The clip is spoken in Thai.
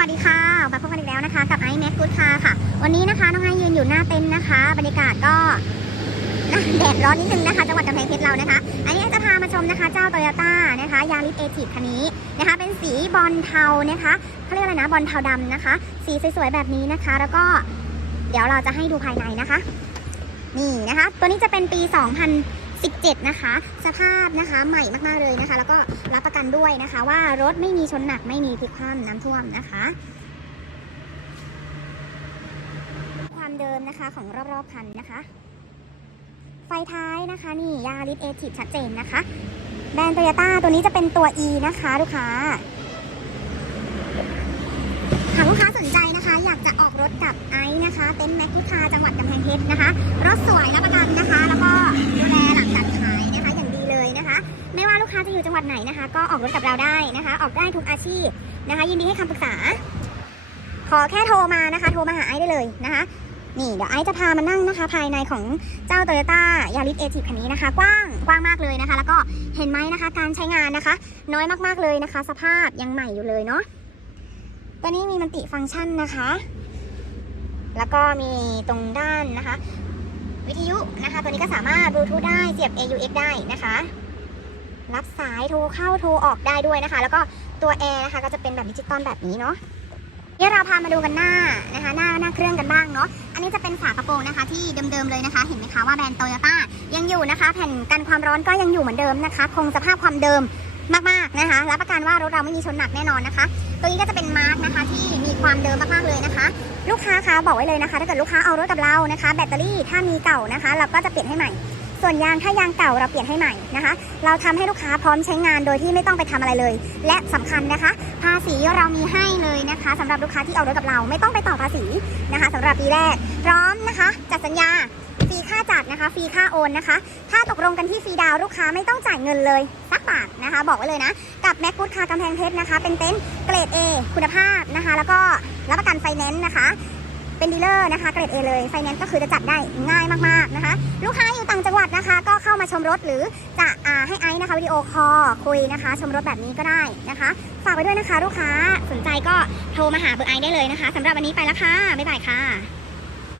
วัสดีค่ะ มาพบกันอีกแล้วนะคะ กับไอแม็กฟูดคาค่ะ วันนี้นะคะน้องไอยืนอยู่หน้าเต็นท์นะคะ บรรยากาศก็แดดร้อนนิดนึงนะคะ จังหวัดกำแพงเพชรเรานะคะ อันนี้จะพามาชมนะคะ เจ้าโตโยต้านะคะยาริสเอทีคันนี้นะคะ เป็นสีบอลเทานะคะเขาเรียกอะไรนะบอลเทาดำนะคะ สีสวยๆแบบนี้นะคะ แล้วก็เดี๋ยวเราจะให้ดูภายในนะคะ นี่นะคะ ตัวนี้จะเป็นปี 17 นะคะ สภาพนะคะใหม่มากๆเลยนะคะ แล้วก็รับประกันด้วยนะคะ ว่ารถไม่มีชนหนักไม่มีพลิกคว่ำน้ำท่วมนะคะ ความเดิมนะคะของรอบๆคันนะคะ ไฟท้ายนะคะนี่ยาริสเอทีชัดเจนนะคะ แบรนด์โตโยต้าตัวนี้จะเป็นตัว E นะคะลูกค้าหากลูกค้าสนใจนะคะ อยากจะออกรถกับไอซ์นะคะ เต็นท์แม็กลูกค้าจังหวัดกำแพงเพชรนะคะ รถสวยรับประกันนะคะ แล้วก็ดูแล ก็ออกรถกับเราได้นะคะ ออกได้ทุกอาชีพนะคะ ยินดีให้คำปรึกษา ขอแค่โทรมานะคะ โทรมาหาไอซ์ได้เลยนะคะ นี่เดี๋ยวไอซ์จะพามานั่งนะคะ ภายในของเจ้าโตโยต้ายาริสเอทีคันนี้นะคะ กว้างกว้างมากเลยนะคะ แล้วก็เห็นไหมนะคะ การใช้งานนะคะ น้อยมากๆเลยนะคะ สภาพยังใหม่อยู่เลยเนาะตัวนี้มีมันติฟังก์ชันนะคะ แล้วก็มีตรงด้านนะคะ วิทยุนะคะ ตัวนี้ก็สามารถบลูทูธได้เสียบ AUX ได้นะคะ รับสายโทรเข้าโทรออกได้ด้วยนะคะ แล้วก็ตัวแอร์นะคะก็จะเป็นแบบดิจิตอลแบบนี้เนาะเดี๋ยวเราพามาดูกันหน้านะคะหน้าหน้าเครื่องกันบ้างเนาะอันนี้จะเป็นฝากระโปรงนะคะ ที่เดิมๆเลยนะคะ เห็นไหมคะว่าแบรนด์โตโยต้ายังอยู่นะคะ แผ่นกันความร้อนก็ยังอยู่เหมือนเดิมนะคะ คงสภาพความเดิมมากๆนะคะรับประกันว่ารถเราไม่มีชนหนักแน่นอนนะคะตัวนี้ก็จะเป็นมาร์กนะคะที่มีความเดิมมากๆเลยนะคะ ลูกค้าคะบอกไว้เลยนะคะ ถ้าเกิดลูกค้าเอารถกับเรานะคะ แบตเตอรี่ถ้ามีเก่านะคะ เราก็จะเปลี่ยนให้ใหม่ ส่วนยางถ้ายางเก่าเราเปลี่ยนให้ใหม่นะคะ เราทำให้ลูกค้าพร้อมใช้งานโดยที่ไม่ต้องไปทำอะไรเลย และสำคัญนะคะ ภาษีเรามีให้เลยนะคะสำหรับลูกค้าที่เอารถกับเราไม่ต้องไปต่อภาษีนะคะสำหรับปีแรก พร้อมนะคะ จัดสัญญาฟรีค่าจัดนะคะฟรีค่าโอนนะคะ ถ้าตกลงกันที่ฟรีดาวลูกค้าไม่ต้องจ่ายเงินเลยสักบาทนะคะ บอกไว้เลยนะ กับแม็กฟูดคาร์กำแพงเพชรนะคะ เป็นเต็นท์เกรด A คุณภาพนะคะ แล้วก็รับประกันไฟแนนซ์นะคะ เป็นดีลเลอร์นะคะเกรด A เลยไฟแนนซ์ก็คือจะจัดได้ง่ายมากๆนะคะ ลูกค้าอยู่ต่างจังหวัดนะคะ ก็เข้ามาชมรถหรือจะอ่าให้ไอซ์นะคะวิดีโอคอลคุยนะคะ ชมรถแบบนี้ก็ได้นะคะ ฝากไว้ด้วยนะคะ ลูกค้าสนใจก็โทรมาหาเบอร์ไอซ์ได้เลยนะคะสำหรับวันนี้ไปแล้วค่ะบ๊ายบายค่ะ